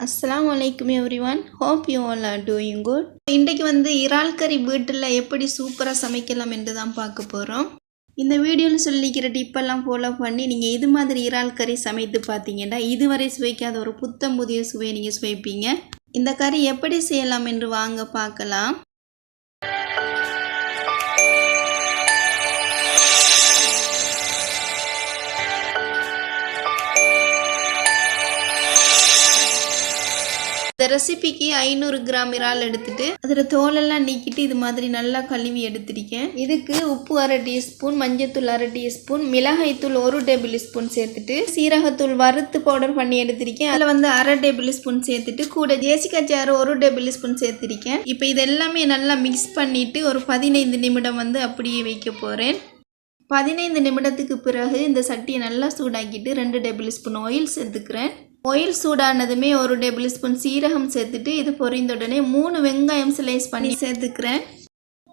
அஸ்லாம் வலைக்கும் everyone hope you all are doing good இன்றைக்கு வந்து இறால் கறி வீட்டில் எப்படி சூப்பராக சமைக்கலாம் என்று தான் பார்க்க போகிறோம் இந்த வீடியோவில் சொல்லிக்கிற டிப்பெல்லாம் ஃபாலோ பண்ணி நீங்கள் இது மாதிரி இறால் கறி சமைத்து பார்த்தீங்கன்னா இதுவரை சுவைக்காத ஒரு புத்தம் புதிய சுவையை நீங்கள் சுவைப்பீங்க. இந்த கறி எப்படி செய்யலாம் என்று வாங்க பார்க்கலாம். இந்த ரெசிபிக்கு ஐநூறு கிராம் இறால் எடுத்துட்டு அதில் தோலெல்லாம் நீக்கிட்டு இது மாதிரி நல்லா கழுவி எடுத்திருக்கேன். இதுக்கு உப்பு அரை டீஸ்பூன் மஞ்சத்தூள் அரை டீஸ்பூன் மிளகாய்த்தூள் ஒரு டேபிள் ஸ்பூன் சேர்த்துட்டு சீரகத்தூள் வறுத்து பவுடர் பண்ணி எடுத்திருக்கேன். அதில் வந்து அரை டேபிள் ஸ்பூன் சேர்த்துட்டு கூட ஜேசிகா சாறு ஒரு டேபிள் ஸ்பூன் சேர்த்திருக்கேன். இப்போ இது எல்லாமே நல்லா மிக்ஸ் பண்ணிட்டு ஒரு பதினைந்து நிமிடம் வந்து அப்படியே வைக்க போகிறேன் பதினைந்து நிமிடத்துக்கு பிறகு இந்த சட்டியை நல்லா சூடாக்கிட்டு ரெண்டு டேபிள் ஸ்பூன் ஆயில் சேர்த்துக்கிறேன் ஆயில் சூடானதுமே ஒரு டேபிள் ஸ்பூன் சீரகம் சேர்த்துட்டு இது பொரிந்த உடனே மூணு வெங்காயம் ஸ்லைஸ் பண்ணி சேர்த்துக்கிறேன்.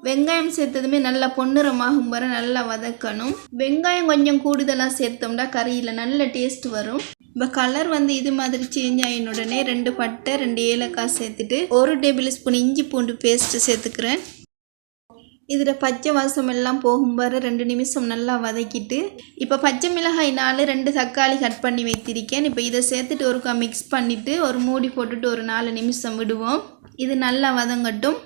வெங்காயம் சேர்த்ததுமே நல்லா பொன்னிறமாகும் வர நல்லா வதக்கணும். வெங்காயம் கொஞ்சம் கூடுதலாக சேர்த்தோம்னா கறியில் நல்ல டேஸ்ட் வரும். இப்போ கலர் வந்து இது மாதிரி சேஞ்ச் ஆகின உடனே ரெண்டு பட்டை ரெண்டு ஏலக்காய் சேர்த்துட்டு ஒரு டேபிள் ஸ்பூன் இஞ்சி பூண்டு பேஸ்ட்டு சேர்த்துக்கிறேன். இதில் பச்சை வாசம் எல்லாம் போகும் வர ரெண்டு நிமிஷம் நல்லா வதக்கிட்டு இப்போ பச்சை மிளகாய் நாலு ரெண்டு தக்காளி கட் பண்ணி வைத்திருக்கேன். இப்போ இதை சேர்த்துட்டு ஒருக்கா மிக்ஸ் பண்ணிவிட்டு ஒரு மூடி போட்டுட்டு ஒரு நாலு நிமிஷம் விடுவோம். இது நல்லா வதங்கட்டும்.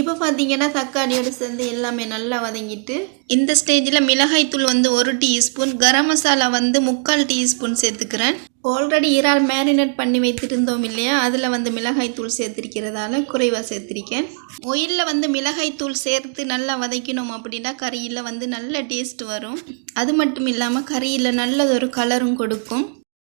இப்போ பார்த்தீங்கன்னா தக்காளியோடு சேர்ந்து எல்லாமே நல்லா வதங்கிட்டு இந்த ஸ்டேஜில் மிளகாய்த்தூள் வந்து ஒரு டீஸ்பூன் கரம் மசாலா வந்து முக்கால் டீஸ்பூன் சேர்த்துக்கிறேன். ஆல்ரெடி இறால் மேரினேட் பண்ணி வைத்திருந்தோம் இல்லையா? அதில் வந்து மிளகாய்த்தூள் சேர்த்திருக்கிறதால குறைவாக சேர்த்திருக்கேன். ஒயிலில் வந்து மிளகாய்த்தூள் சேர்த்து நல்லா வதக்கணும் அப்படின்னா கறியில் வந்து நல்ல டேஸ்ட் வரும். அது மட்டும் இல்லாமல் கறியில் நல்லதொரு கலரும் கொடுக்கும்.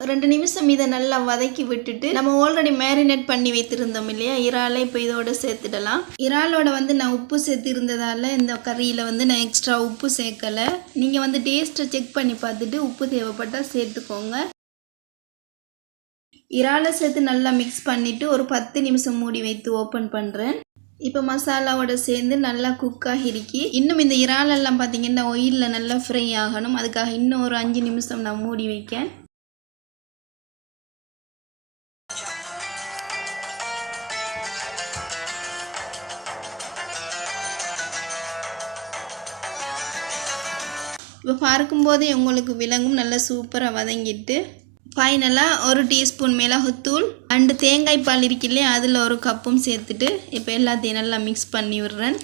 ரெண்டு நிமிஷம் இதை நல்லா வதக்கி விட்டுட்டு நம்ம ஆல்ரெடி மேரினேட் பண்ணி வைத்திருந்தோம் இல்லையா? இறாலை இப்போ இதோட சேர்த்துடலாம். இறாலோட வந்து நான் உப்பு சேர்த்து இருந்ததால் இந்த கறியில் வந்து நான் எக்ஸ்ட்ரா உப்பு சேர்க்கலை. நீங்கள் வந்து டேஸ்ட்டை செக் பண்ணி பார்த்துட்டு உப்பு தேவைப்பட்டால் சேர்த்துக்கோங்க. இறாலை சேர்த்து நல்லா மிக்ஸ் பண்ணிவிட்டு ஒரு பத்து நிமிஷம் மூடி வைத்து ஓப்பன் பண்ணுறேன் இப்போ மசாலாவோட சேர்ந்து நல்லா குக் ஆகிருக்கி இன்னும் இந்த இறாலெல்லாம் பார்த்தீங்கன்னா ஒயிலில் நல்லா ஃப்ரை ஆகணும். அதுக்காக இன்னும் ஒரு அஞ்சு நிமிஷம் நான் மூடி வைக்கேன். இப்போ பார்க்கும்போதே உங்களுக்கு விலங்கும் நல்லா சூப்பராக வதங்கிட்டு ஃபைனலாக ஒரு டீஸ்பூன் மிளகுத்தூள் அண்டு தேங்காய் பால் இருக்கில்லையே அதில் ஒரு கப்பும் சேர்த்துட்டு இப்போ எல்லாத்தையும் நல்லா மிக்ஸ் பண்ணி விடுறேன்.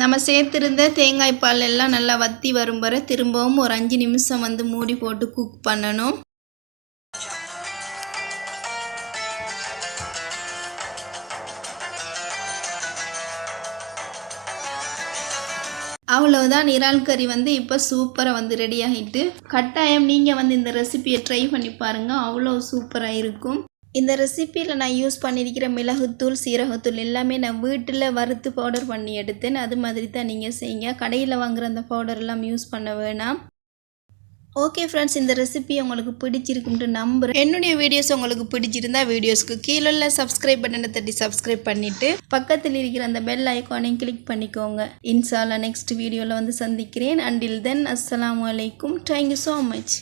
நம்ம சேர்த்துருந்த தேங்காய் பால் எல்லாம் நல்லா வற்றி வரும் வர திரும்பவும் ஒரு அஞ்சு நிமிஷம் வந்து மூடி போட்டு குக் பண்ணணும். அவ்வளோதான் இறால் கறி வந்து இப்போ சூப்பராக வந்து ரெடி ஆகிட்டு. கட்டாயம் நீங்கள் வந்து இந்த ரெசிபியை ட்ரை பண்ணி பாருங்கள் அவ்வளோ சூப்பராக இருக்கும். இந்த ரெசிப்பியில் நான் யூஸ் பண்ணியிருக்கிற மிளகுத்தூள் சீரகத்தூள் எல்லாமே நான் வீட்டில் வறுத்து பவுடர் பண்ணி எடுத்தேன். அது மாதிரி தான் நீங்கள் செய்யுங்க. கடையில் வாங்குகிற அந்த பவுடர்லாம் யூஸ் பண்ண வேணாம். ஓகே ஃப்ரெண்ட்ஸ் இந்த ரெசிபி உங்களுக்கு பிடிச்சிருக்குன்ட்டு நம்புகிறேன் என்னுடைய வீடியோஸ் உங்களுக்கு பிடிச்சிருந்தா வீடியோஸ்க்கு கீழே உள்ள சப்ஸ்கிரைப் பட்டனை தட்டி சப்ஸ்கிரைப் பண்ணிவிட்டு பக்கத்தில் இருக்கிற அந்த பெல் ஐக்கானையும் கிளிக் பண்ணிக்கோங்க. இன்ஷால்லா நெக்ஸ்ட் வீடியோவில் வந்து சந்திக்கிறேன். அண்டில் தென் அஸ்லாம் அலைக்கும். Thank you so much